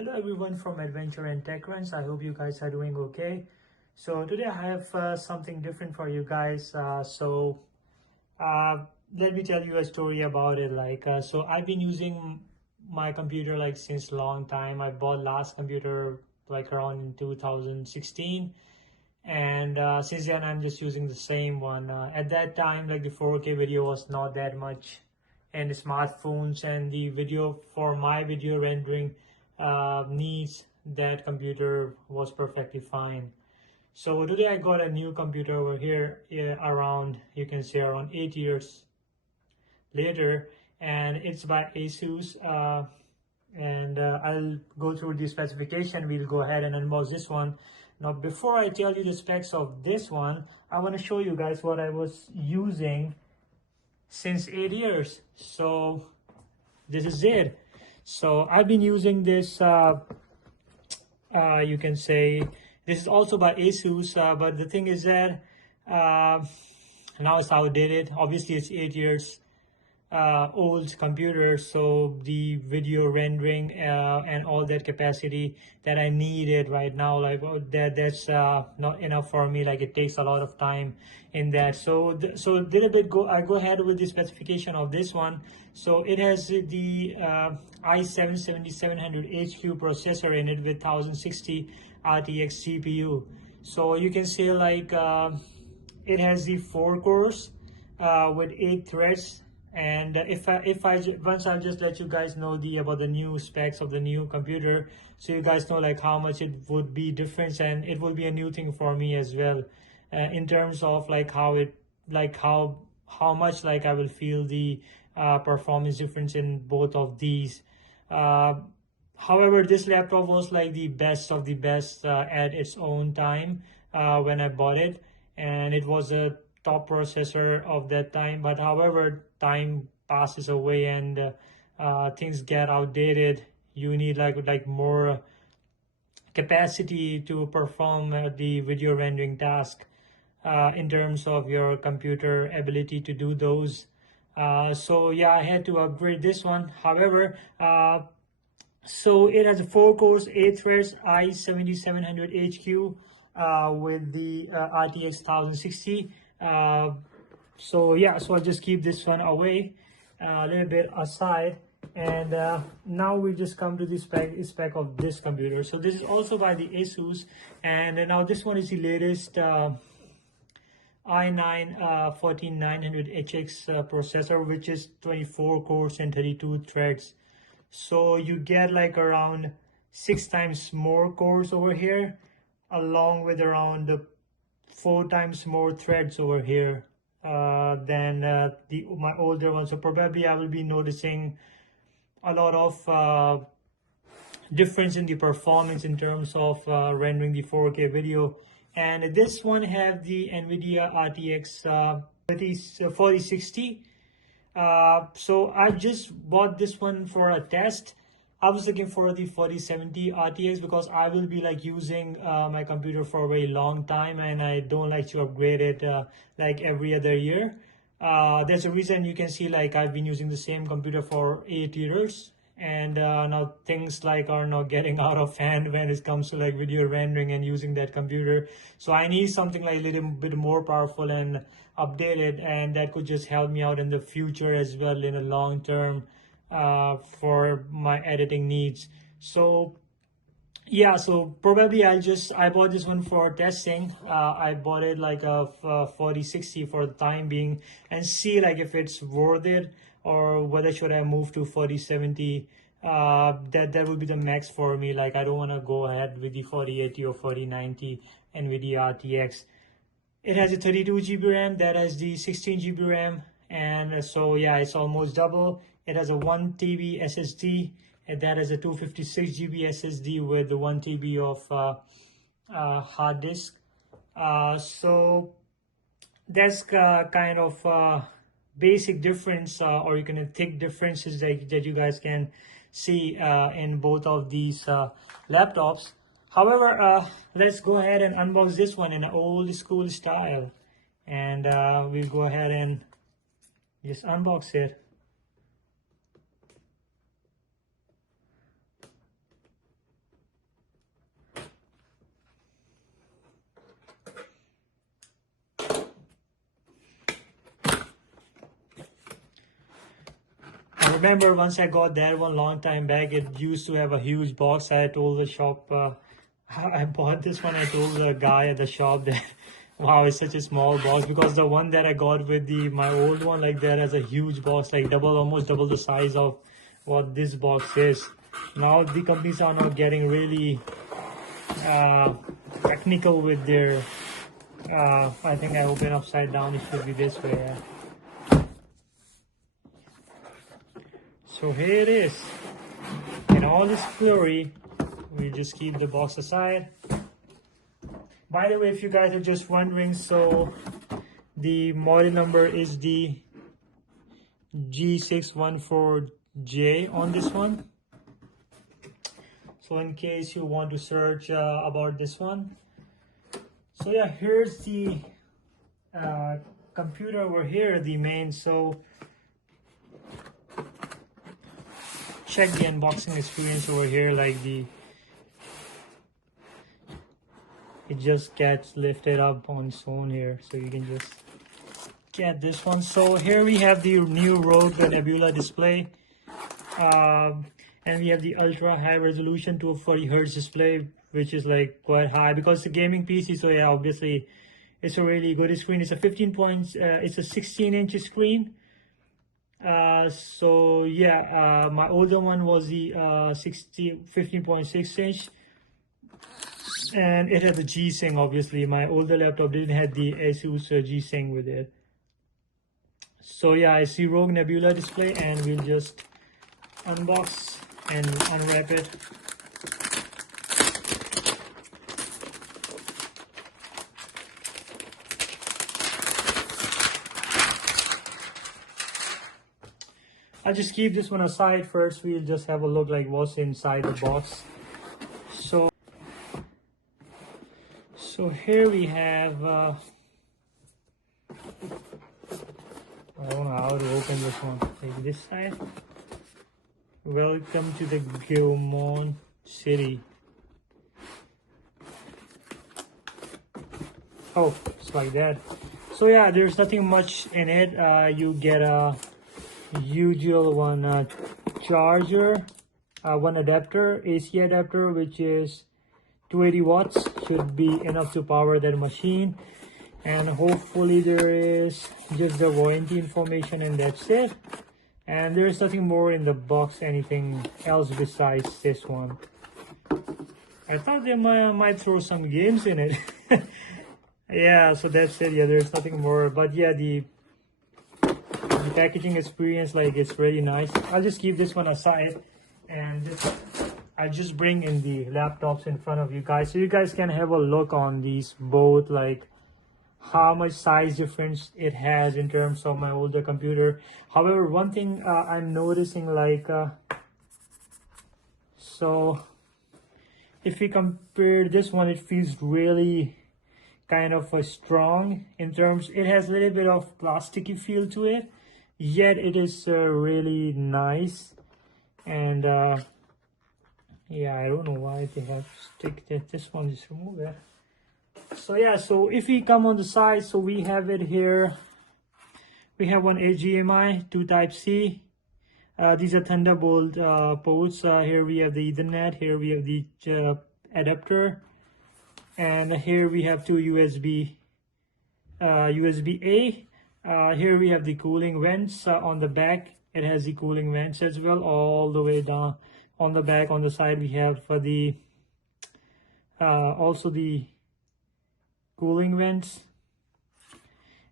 Hello everyone from Adventure and Tech Runs. I hope you guys are doing okay. So today I have something different for you guys. Let me tell you a story about it. So I've been using my computer like since long time. I bought last computer like around in 2016, and since then I'm just using the same one. At that time, like the 4K video was not that much in the smartphones, and the video for my video rendering needs, that computer was perfectly fine. So today I got a new computer over here, around, you can say around 8 years later, and it's by Asus. I'll go through the specification. We'll go ahead and unbox this one. Now before I tell you the specs of this one, I want to show you guys what I was using since 8 years. So this is it. So I've been using this, you can say this is also by Asus, but the thing is that now it's outdated. Obviously it's 8 years old computer, so the video rendering and all that capacity that I needed right now, like that's not enough for me. Like it takes a lot of time in that. So I go ahead with the specification of this one. So it has the i7-7700HQ processor in it with 1060 RTX CPU. So you can say like it has the 4 cores with 8 threads. And once I'll just let you guys know about the new specs of the new computer, so you guys know like how much it would be different, and it will be a new thing for me as well, in terms of like how much like I will feel the performance difference in both of these. However, this laptop was like the best of the best at its own time when I bought it, and it was a top processor of that time. But however, time passes away and things get outdated. You need like more capacity to perform the video rendering task in terms of your computer ability to do those. So yeah, I had to upgrade this one. However, so it has 4 cores, 8 threads, i7-7700HQ with the RTX 1060. So yeah, so I'll just keep this one away a little bit aside, and now we just come to the spec of this computer. So this is also by the Asus, and now this one is the latest i9-14900HX processor, which is 24 cores and 32 threads. So you get like around 6 times more cores over here, along with around 4 times more threads over here than my older one. So probably I will be noticing a lot of difference in the performance in terms of rendering the 4K video. And this one have the NVIDIA RTX 4060. So I just bought this one for a test. I was looking for the 4070 RTX because I will be like using my computer for a very long time, and I don't like to upgrade it like every other year. There's a reason. You can see like I've been using the same computer for 8 years, and now things like are not getting out of hand when it comes to like video rendering and using that computer. So I need something like a little bit more powerful and updated, and that could just help me out in the future as well in the long term for my editing needs. So yeah, so probably I bought this one for testing. I bought it like a 4060 for the time being, and see like if it's worth it, or whether should I move to 4070. That would be the max for me. Like I don't want to go ahead with the 4080 or 4090 NVIDIA RTX. It has a 32 GB RAM, that has the 16 GB RAM, and so yeah, it's almost double. It has a 1 TB SSD, and that is a 256 GB SSD with the 1 TB of hard disk. So that's kind of basic difference, or you can thick differences that you guys can see in both of these laptops. However, let's go ahead and unbox this one in an old school style, and we'll go ahead and just unbox it. remember once I got that one long time back, it used to have a huge box. I told the shop, I bought this one. I told the guy at the shop that, wow, it's such a small box, because the one that I got with my old one, like that has a huge box, like almost double the size of what this box is. Now the companies are not getting really technical with their, I think I open upside down, it should be this way. So here it is, in all its glory. We just keep the box aside. By the way, if you guys are just wondering, so the model number is the G614J on this one. So in case you want to search about this one. So yeah, here's the computer over here, the main. So check the unboxing experience over here, like it just gets lifted up on its own here, so you can just get this one. So here we have the new ROG Nebula display, and we have the ultra high resolution 240 Hz display, which is like quite high because it's a gaming PC. So yeah, obviously it's a really good screen. It's a 16-inch screen. So yeah, my older one was the 15.6 inch, and it had the G-Sync. Obviously my older laptop didn't have the Asus G-Sync with it. So yeah, I see ROG Nebula display, and we'll just unbox and unwrap it. I'll just keep this one aside first. We'll just have a look like what's inside the box. So here we have, I don't know how to open this one. Like this side. Welcome to the Gilmon City. Oh, it's like that. So yeah, there's nothing much in it. You get a usual one charger, one adapter, AC adapter, which is 280 watts, should be enough to power that machine. And hopefully there is just the warranty information, and that's it. And there's nothing more in the box, anything else besides this one. I thought they might throw some games in it. Yeah, so that's it. Yeah, there's nothing more. But yeah, the packaging experience, like, it's really nice. I'll just keep this one aside, and I just bring in the laptops in front of you guys, so you guys can have a look on these both, like how much size difference it has in terms of my older computer. However, one thing I'm noticing, like so if we compare this one, it feels really kind of strong in terms, it has a little bit of plasticky feel to it, yet it is really nice. And yeah, I don't know why they have stick this one, just remove it. So yeah, so if we come on the side, so we have it here. We have one HDMI, 2 Type-C. These are Thunderbolt ports. Here we have the Ethernet, here we have the adapter, and here we have 2 USB-A. Here we have the cooling vents on the back. It has the cooling vents as well, all the way down on the back. On the side we have for the also the cooling vents,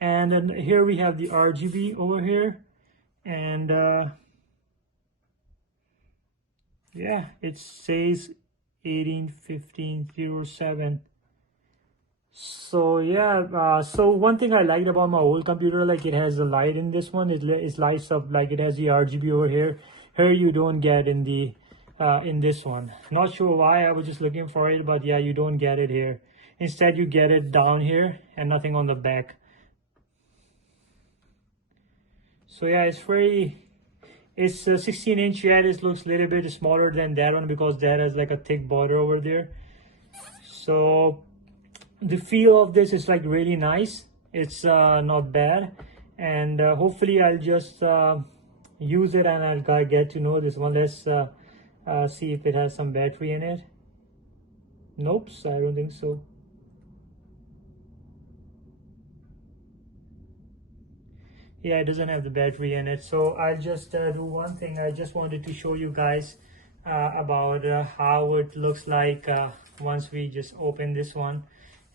and then here we have the RGB over here, and yeah, it says 181507. So yeah, so one thing I liked about my old computer, like it has a light in this one. It lights up, like it has the RGB over here. Here you don't get in the in this one. Not sure why, I was just looking for it, but yeah, you don't get it here. Instead you get it down here and nothing on the back. So yeah, it's 16 inch, yet it looks a little bit smaller than that one because that has like a thick border over there. So the feel of this is like really nice. It's not bad, and hopefully I'll just use it and I'll get to know this one. Let's see if it has some battery in it. Nope, I don't think so. Yeah, it doesn't have the battery in it. So I'll just do one thing. I just wanted to show you guys about how it looks like once we just open this one.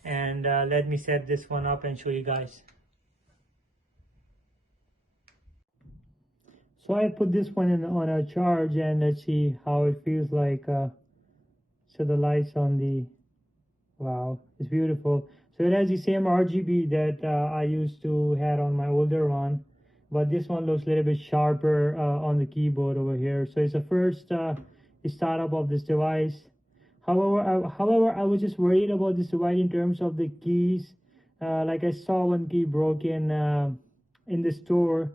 And let me set this one up and show you guys. So I put this one on a charge, and let's see how it feels like. So the lights on the, wow, it's beautiful. So it has the same RGB that I used to had on my older one, but this one looks a little bit sharper on the keyboard over here. So it's the first startup of this device. However, I was just worried about this device in terms of the keys. Like I saw one key broken in the store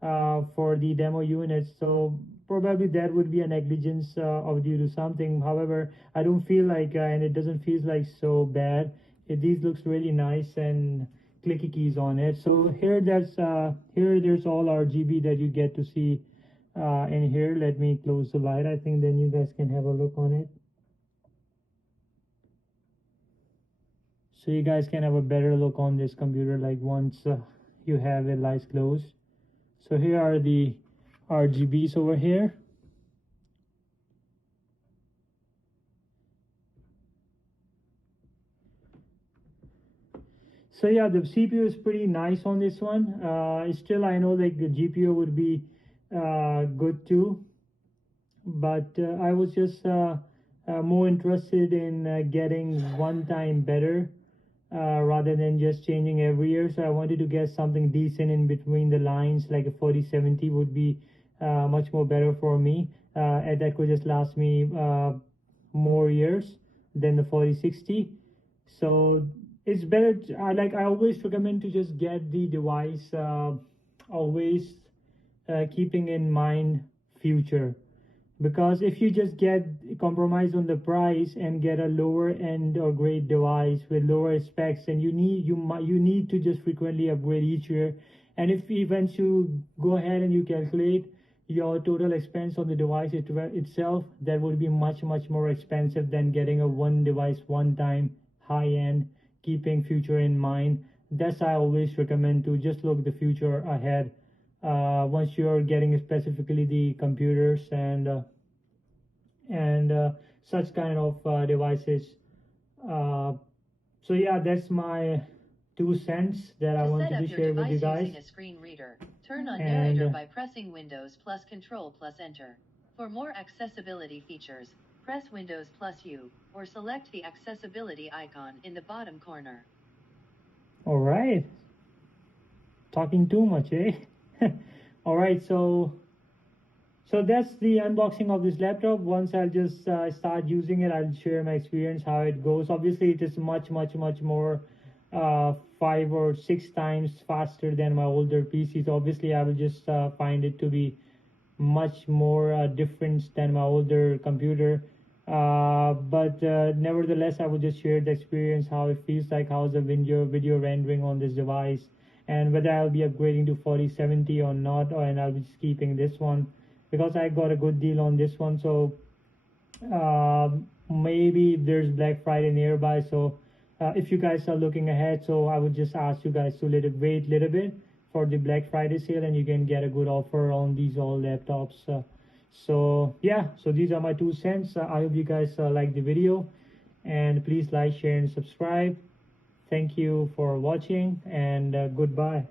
for the demo unit, so probably that would be a negligence of due to something. However, I don't feel like and it doesn't feel like so bad. These looks really nice and clicky keys on it. So here there's all RGB that you get to see in here. Let me close the light. I think then you guys can have a look on it. So you guys can have a better look on this computer like once you have it lights closed. So here are the RGBs over here. So yeah, the CPU is pretty nice on this one. Still, I know like the GPU would be good too, but I was just more interested in getting one time better rather than just changing every year. So I wanted to get something decent in between the lines, like a 4070 would be much more better for me, and that could just last me more years than the 4060. So it's better I always recommend to just get the device always keeping in mind future, because if you just get compromise on the price and get a lower end or grade device with lower specs, and you need to just frequently upgrade each year, and if once you go ahead and you calculate your total expense on the device itself, that would be much more expensive than getting a one device one time high end, keeping future in mind. That's I always recommend to just look the future ahead once you're getting specifically the computers and such kind of devices. So yeah, that's my 2 cents that I wanted to share with you guys. Using a screen reader, turn on narrator by pressing Windows plus Control plus Enter. For more accessibility features, press Windows plus U, or select the accessibility icon in the bottom corner. All right. Talking too much, eh? All right, so that's the unboxing of this laptop. Once I'll just start using it, I'll share my experience, how it goes. Obviously, it is much more 5 or 6 times faster than my older PCs. Obviously, I will just find it to be much more different than my older computer. But nevertheless, I will just share the experience, how it feels like, how's the video rendering on this device, and whether I'll be upgrading to 4070 or not, and I'll be just keeping this one because I got a good deal on this one. So maybe there's Black Friday nearby, so if you guys are looking ahead, so I would just ask you guys to wait a little bit for the Black Friday sale, and you can get a good offer on these all laptops. So yeah, so these are my 2 cents. I hope you guys like the video, and please like, share, and subscribe. Thank you for watching, and goodbye.